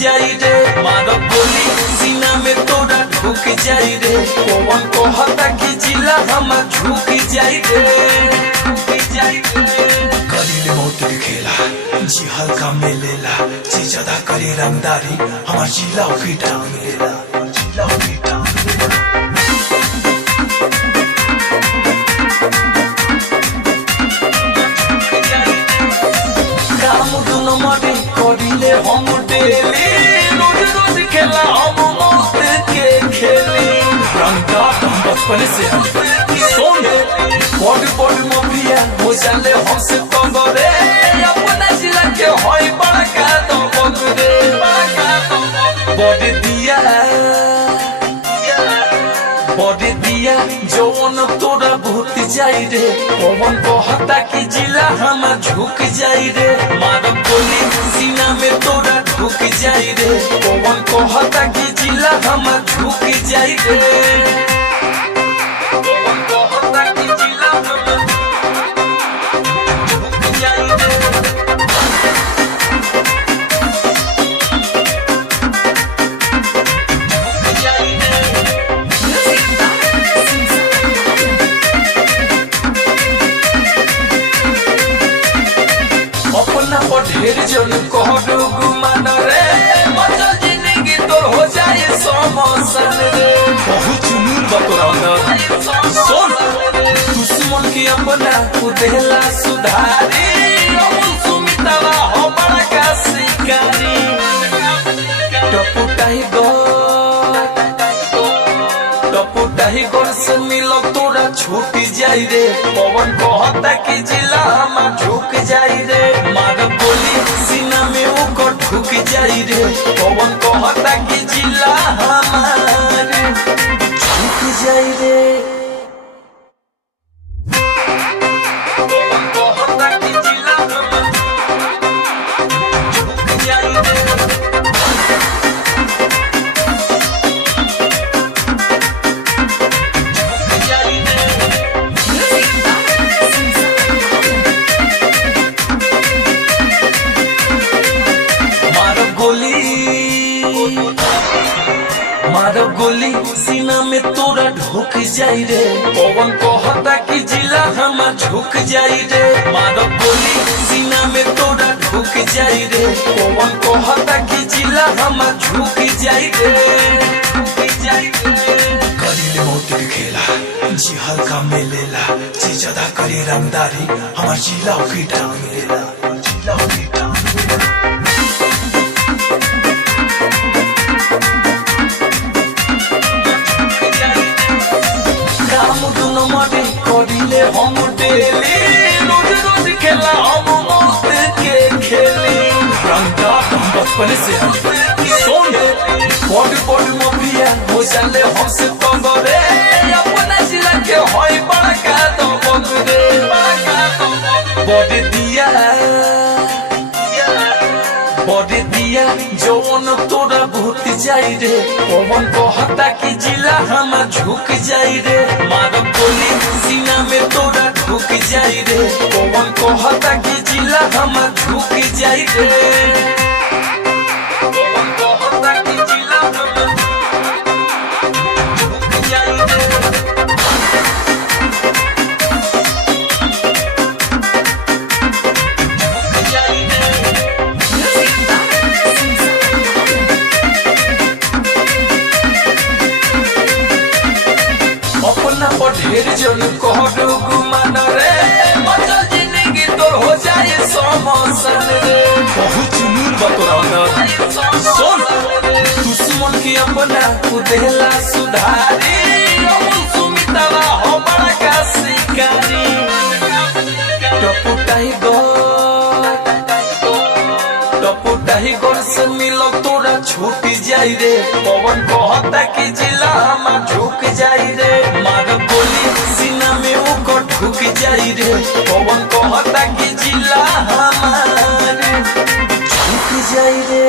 जाई रे मारो गोली सीना में तोरा ढुक जाई रे कौन कहता कि जिला हम झुक जाई रे करीले मौत के खेला जी हल्का में लेला जी ज्यादा करे रंगदारी हमार जिला की टांग लेला जिला की टांग काम दुनो मरे करीले हम डेली रोज रोज खेला हम मौत के खेली रंगदार हम बचपन से सोन बड़ बड़ मफिया हो जाले हमसे तंगरे अपना जिला के होई बड़का तो बगरे बड़ दिया जौन तोरा भूत जाई रे कौन कहता कि जिला हम झुक जाई रे मारो गोली सीना में तोरा ढुक जाई रे कौन कहता कि जिला हम झुक जाई रे ढेर जन कहू गुमान रे मचल जिंदगी तोर हो जाए समोसन रे बहुत जुनून बतोरा सुन दुश्मन की अपना उदेला सुधारी अमूल सुमितवा हो बड़ा का शिकारी टपुटाही गोर से मिलो तोरा छूट जाई रे पवन कहता कि जिला हम झुक जाई रे मारो गोली सीना में ऊपर ढुक जाई रे पवन कहता कि जिला हमारे झुक जाई रे पवन कहता कि जिला हम झुक जाई रे मारो गोली सीना में तोरा ढुक जाई रे पवन कहता कि जिला हम झुक जाई रे मारो गोली सीना में तोरा ढुक जाई रे पवन कहता कि जिला हम झुक जाई रे करीले मौत के खेला जी हल्का में लेला जी ज्यादा करे रंगदारी हमार जिला की टांग लेला जिला की टांग मरे करीले हम डेली रोज रोज खेला हम मौत के खेली रंगदार हम बचपन से सोन बड़ बड़ मफिया हो जाले हमसे तंगरे अपना जिला के होई बड़का तो बगरे बड़ दिया जौन तोरा भूत जाई रे कौन कहता कि जिला हम झुक जाई रे मारो गोली सीना में तोरा ढुक जाई रे कौन कहता कि जिला हम झुक जाई रे कौन कहता कि जिला हम झुक जाई रे ढेर जन कहू गुमान रे मचल जिंदगी तोर हो जाए समोसन रे बहुत जुनून बतोरा सुन दुश्मन की अपना उदेला सुधारी अमूल सुमितवा हो बड़ा का शिकारी टपुटाही गोर से मिलो तोरा छूट जाई रे पवन कहता कि जिला हम झुक जाई रे मारो गोली सीना में ऊपर ढुक जाई रे पवन कहता कि जिला हमारे झुक जाई रे।